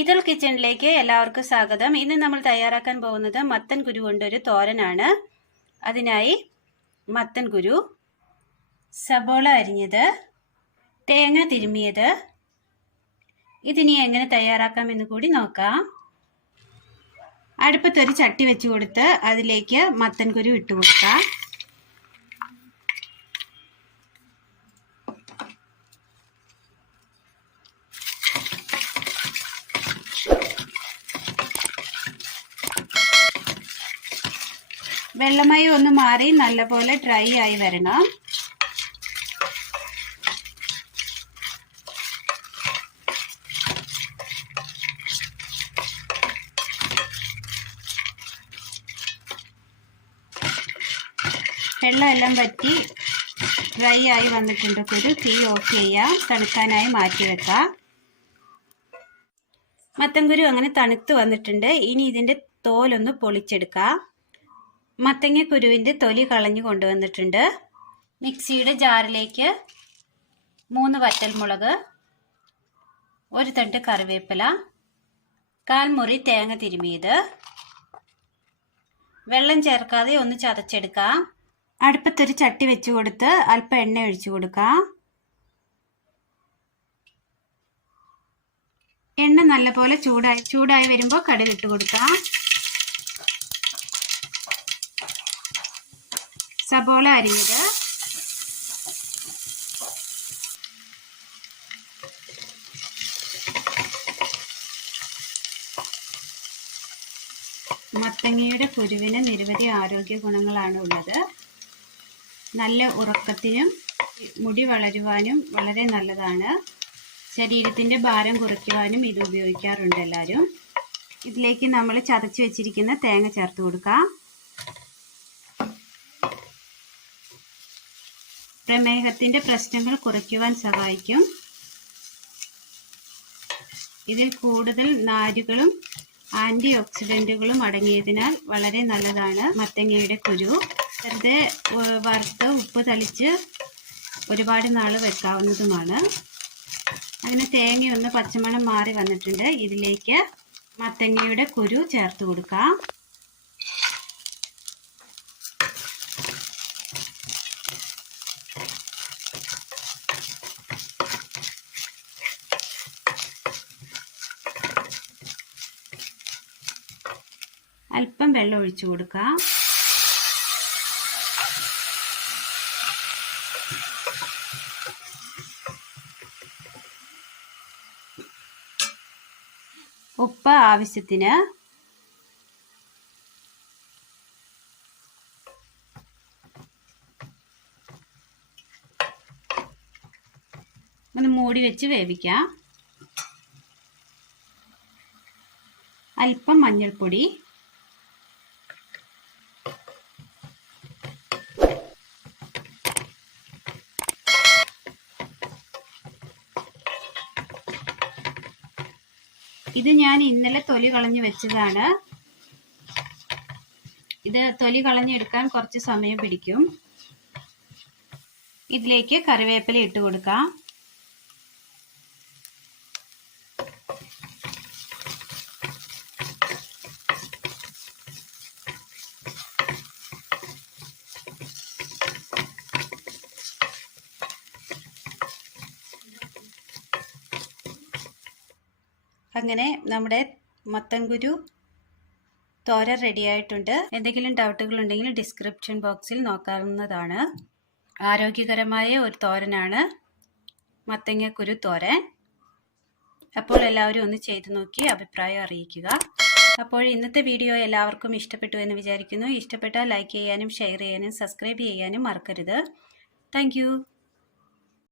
ഇതൾ കിച്ചണിലേക്ക് എല്ലാവർക്കും സ്വാഗതം. ഇന്ന് നമ്മൾ തയ്യാറാക്കാൻ പോകുന്നത് മത്തൻ കുരു കൊണ്ടൊരു തോരനാണ്. അതിനായി മത്തൻ കുരു സബോള അരിഞ്ഞത് തേങ്ങ തിരുമ്മിയത് ഇതിനി എങ്ങനെ തയ്യാറാക്കാമെന്ന് കൂടി നോക്കാം. അടുപ്പത്തൊരു ചട്ടി വെച്ച് കൊടുത്ത് അതിലേക്ക് മത്തൻ കുരു ഇട്ട് കൊടുക്കാം. വെള്ളമയം ഒന്ന് മാറി നല്ലപോലെ ഡ്രൈ ആയി വരണം. വെള്ളമെല്ലാം വറ്റി ഡ്രൈ ആയി വന്നിട്ടുണ്ട്. കുരു തീ ഓഫ് ചെയ്യാം. തണുക്കാനായി മാറ്റി വെക്കാം. മത്തൻകുരു അങ്ങനെ തണുത്ത് വന്നിട്ടുണ്ട്. ഇനി ഇതിന്റെ തോലൊന്ന് പൊളിച്ചെടുക്കാം. മത്തങ്ങ കുരുവിന്റെ തൊലി കളഞ്ഞു കൊണ്ടുവന്നിട്ടുണ്ട്. മിക്സിയുടെ ജാറിലേക്ക് മൂന്ന് വറ്റൽമുളക് ഒരു തണ്ട് കറിവേപ്പില കാൽമുറി തേങ്ങ തിരുമിയത്. വെള്ളം ചേർക്കാതെ ഒന്ന് ചതച്ചെടുക്കാം. അടുപ്പത്തൊരു ചട്ടി വെച്ച് കൊടുത്ത് അല്പം എണ്ണ ഒഴിച്ചു കൊടുക്കാം. എണ്ണ നല്ലപോലെ ചൂടായി ചൂടായി വരുമ്പോൾ കടുകിട്ട് കൊടുക്കാം. സബോള അരിഞ്ഞത്. മത്തങ്ങയുടെ കുരുവിന് നിരവധി ആരോഗ്യ ഗുണങ്ങളാണ് ഉള്ളത്. നല്ല ഉറക്കത്തിനും മുടി വളരുവാനും വളരെ നല്ലതാണ്. ശരീരത്തിന്റെ ഭാരം കുറയ്ക്കുവാനും ഇത് ഉപയോഗിക്കാറുണ്ട് എല്ലാവരും. ഇതിലേക്ക് നമ്മൾ ചതച്ച് വെച്ചിരിക്കുന്ന തേങ്ങ ചേർത്ത് കൊടുക്കാം. പ്രമേഹത്തിന്റെ പ്രശ്നങ്ങൾ കുറയ്ക്കുവാൻ സഹായിക്കും. ഇതിൽ കൂടുതൽ നാരുകളും ആന്റി ഓക്സിഡന്റുകളും അടങ്ങിയതിനാൽ വളരെ നല്ലതാണ്. മത്തങ്ങയുടെ കുരു. വെറുതെ വറുത്ത് ഉപ്പ് തളിച്ച് ഒരുപാട് നാൾ വെക്കാവുന്നതുമാണ്. അതിന് തേങ്ങയൊന്ന് പച്ചമണം മാറി വന്നിട്ടുണ്ട്. ഇതിലേക്ക് മത്തങ്ങയുടെ കുരു ചേർത്ത് കൊടുക്കാം. അല്പം വെള്ളം ഒഴിച്ചു കൊടുക്കാം. ഉപ്പ് ആവശ്യത്തിന് ഒന്ന് മൂടി വെച്ച് വേവിക്കാം. അല്പം മഞ്ഞൾപ്പൊടി. ഇത് ഞാൻ ഇന്നലെ തൊലി കളഞ്ഞു വെച്ചതാണ്. ഇത് തൊലി കളഞ്ഞെടുക്കാൻ കുറച്ച് സമയം പിടിക്കും. ഇതിലേക്ക് കറിവേപ്പില ഇട്ട് കൊടുക്കാം. അങ്ങനെ നമ്മുടെ മത്തൻകുരു തോര റെഡിയായിട്ടുണ്ട് എന്തെങ്കിലും ഡൗട്ടുകൾ ഉണ്ടെങ്കിൽ ഡിസ്ക്രിപ്ഷൻ ബോക്സിൽ നോക്കാവുന്നതാണ്. ആരോഗ്യകരമായ ഒരു തോരനാണ് മത്തങ്ങക്കുരു തോരൻ. അപ്പോൾ എല്ലാവരും ഒന്ന് ചെയ്തു നോക്കി അഭിപ്രായം അറിയിക്കുക. അപ്പോൾ ഇന്നത്തെ വീഡിയോ എല്ലാവർക്കും ഇഷ്ടപ്പെട്ടു എന്ന് വിചാരിക്കുന്നു. ഇഷ്ടപ്പെട്ടാൽ ലൈക്ക് ചെയ്യാനും ഷെയർ ചെയ്യാനും സബ്സ്ക്രൈബ് ചെയ്യാനും മറക്കരുത്. താങ്ക്